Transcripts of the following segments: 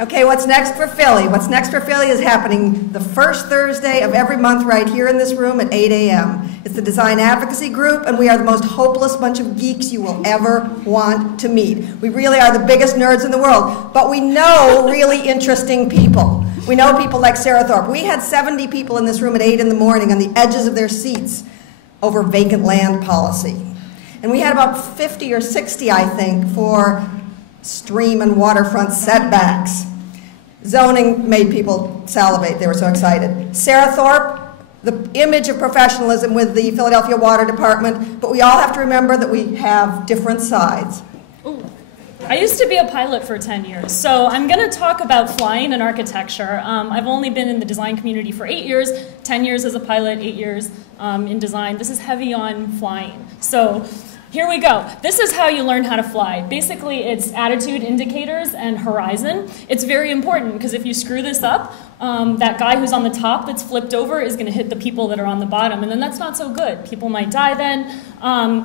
Okay, what's next for Philly? What's next for Philly is happening the first Thursday of every month right here in this room at 8 a.m. It's the Design Advocacy Group, and we are the most hopeless bunch of geeks you will ever want to meet. We really are the biggest nerds in the world, but we know really interesting people. We know people like Sara Thorp. We had 70 people in this room at 8 in the morning on the edges of their seats over vacant land policy. And we had about 50 or 60, I think, for stream and waterfront setbacks. Zoning made people salivate. They were so excited. Sara Thorp, the image of professionalism with the Philadelphia Water Department, but we all have to remember that we have different sides. Ooh. I used to be a pilot for 10 years, so I'm going to talk about flying and architecture. I've only been in the design community for 8 years, 10 years as a pilot, 8 years in design. This is heavy on flying. So here we go. This is how you learn how to fly. Basically, it's attitude indicators and horizon. It's very important because if you screw this up, that guy who's on the top that's flipped over is going to hit the people that are on the bottom, and then that's not so good. People might die then,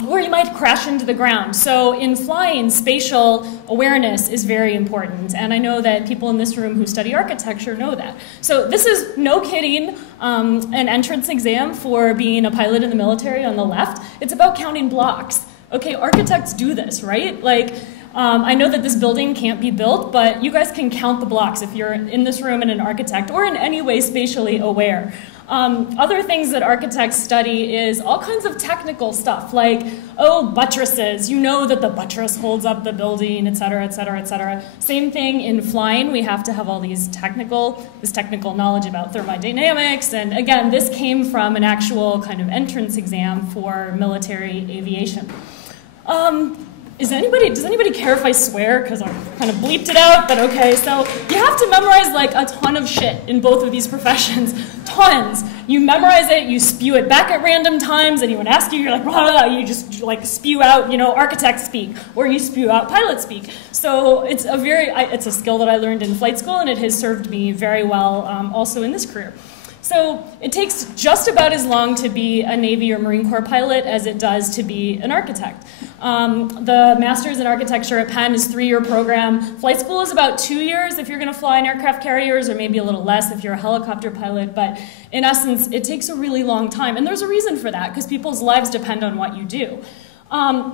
or you might crash into the ground. So in flying, spatial awareness is very important, and I know that people in this room who study architecture know that. So this is, no kidding, an entrance exam for being a pilot in the military on the left. It's about counting blocks. Okay, architects do this, right? Like, I know that this building can't be built, but you guys can count the blocks if you're in this room and an architect or in any way spatially aware. Other things that architects study is all kinds of technical stuff, like, oh, buttresses. You know that the buttress holds up the building, et cetera, et cetera, et cetera. Same thing in flying. We have to have all this technical knowledge about thermodynamics. And again, this came from an actual kind of entrance exam for military aviation. Does anybody care if I swear? Because I kind of bleeped it out, but okay. So you have to memorize like a ton of shit in both of these professions. Tons. You memorize it, you spew it back at random times, anyone asks you, you're like, blah, blah, blah. You just like spew out, architect speak, or you spew out pilot speak. So it's a skill that I learned in flight school, and it has served me very well also in this career. So it takes just about as long to be a Navy or Marine Corps pilot as it does to be an architect. The Master's in Architecture at Penn is a 3-year program. Flight school is about 2 years if you're going to fly in aircraft carriers, or maybe a little less if you're a helicopter pilot. But in essence, it takes a really long time. And there's a reason for that, because people's lives depend on what you do.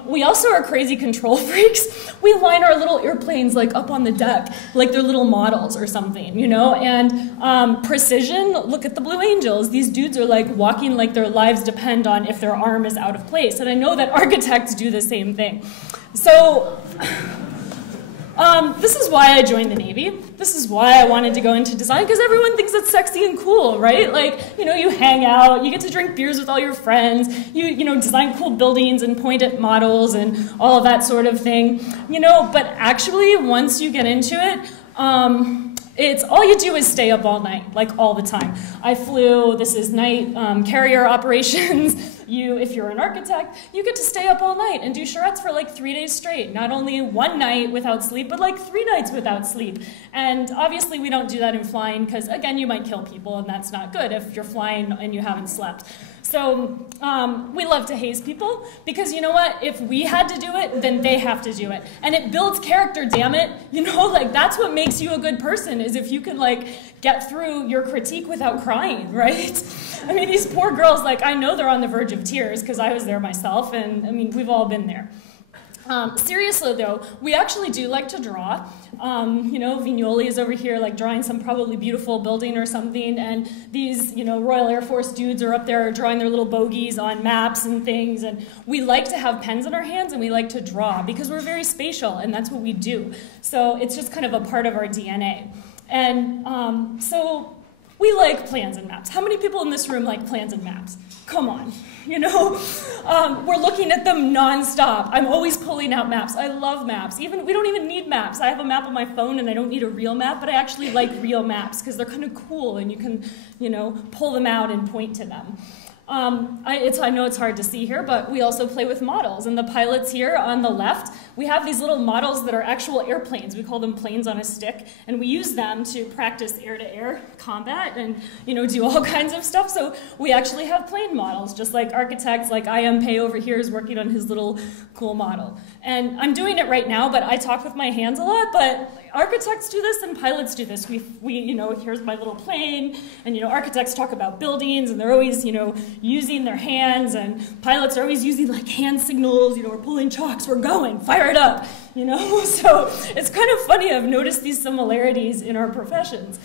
We also are crazy control freaks. We line our little airplanes like up on the deck, like they're little models or something, And precision, look at the Blue Angels. These dudes are like walking like their lives depend on if their arm is out of place. And I know that architects do the same thing. So this is why I joined the Navy. This is why I wanted to go into design, because everyone thinks it's sexy and cool, right? Like, you hang out, you get to drink beers with all your friends, you design cool buildings and point at models and all of that sort of thing, but actually once you get into it, it's all you do is stay up all night, like all the time. I flew, this is night carrier operations. If you're an architect, you get to stay up all night and do charrettes for like 3 days straight. Not only one night without sleep, but like 3 nights without sleep. And obviously we don't do that in flying because, again, you might kill people, and that's not good if you're flying and you haven't slept. So we love to haze people because, you know what? If we had to do it, then they have to do it. And it builds character, damn it. Like that's what makes you a good person, is if you can like get through your critique without crying, right? I mean, these poor girls, like I know they're on the verge of tears because I was there myself, and I mean, we've all been there. Seriously though, we actually do like to draw. Vignoli is over here like drawing some probably beautiful building or something, and these, Royal Air Force dudes are up there drawing their little bogies on maps and things, and we like to have pens in our hands and we like to draw because we're very spatial and that's what we do. So it's just kind of a part of our DNA. And so we like plans and maps. How many people in this room like plans and maps? Come on, we're looking at them nonstop. I'm always pulling out maps. I love maps. We don't even need maps. I have a map on my phone and I don't need a real map, but I actually like real maps because they're kind of cool and you can, pull them out and point to them. I know it's hard to see here, but we also play with models. And the pilots here on the left, we have these little models that are actual airplanes. We call them planes on a stick. And we use them to practice air-to-air combat and do all kinds of stuff. So we actually have plane models, just like architects, like I.M. Pei over here is working on his little cool model. And I'm doing it right now, but I talk with my hands a lot, but architects do this and pilots do this. Here's my little plane, and architects talk about buildings, and they're always, using their hands, and pilots are always using like hand signals. We're pulling chocks, we're going, fire it up. So it's kind of funny. I've noticed these similarities in our professions.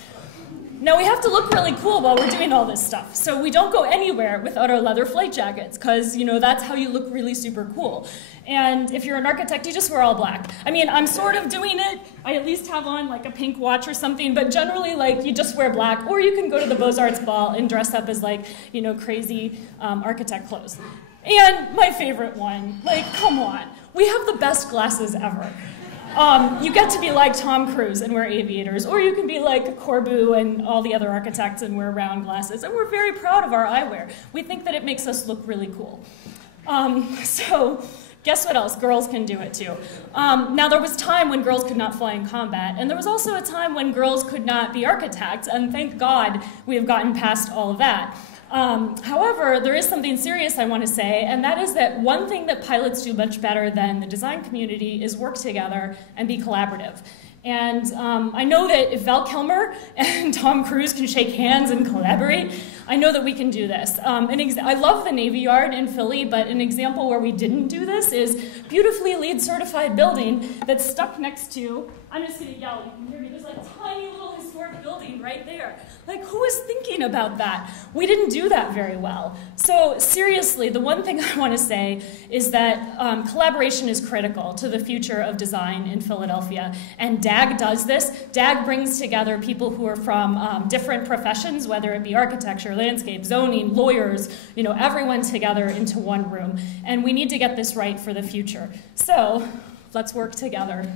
Now, we have to look really cool while we're doing all this stuff. So we don't go anywhere without our leather flight jackets, because, that's how you look really super cool. And if you're an architect, you just wear all black. I mean, I'm sort of doing it. I at least have on, like, a pink watch or something. But generally, like, you just wear black. Or you can go to the Beaux-Arts ball and dress up as, like, crazy architect clothes. And my favorite one, like, come on. We have the best glasses ever. You get to be like Tom Cruise and wear aviators, or you can be like Corbu and all the other architects and wear round glasses, and we're very proud of our eyewear. We think that it makes us look really cool. So guess what else? Girls can do it too. Now, there was time when girls could not fly in combat, and there was also a time when girls could not be architects, and thank God we have gotten past all of that. However, there is something serious I want to say, and that is that one thing that pilots do much better than the design community is work together and be collaborative. And I know that if Val Kilmer and Tom Cruise can shake hands and collaborate, I know that we can do this. I love the Navy Yard in Philly, but an example where we didn't do this is beautifully LEED certified building that's stuck next to, I'm just going to yell, you can hear me, there's like a tiny little historic building right there. Like, who was thinking about that? We didn't do that very well. So seriously, the one thing I want to say is that collaboration is critical to the future of design in Philadelphia. And DAG does this. DAG brings together people who are from different professions, whether it be architecture, landscape, zoning, lawyers, everyone together into one room. And we need to get this right for the future. So let's work together.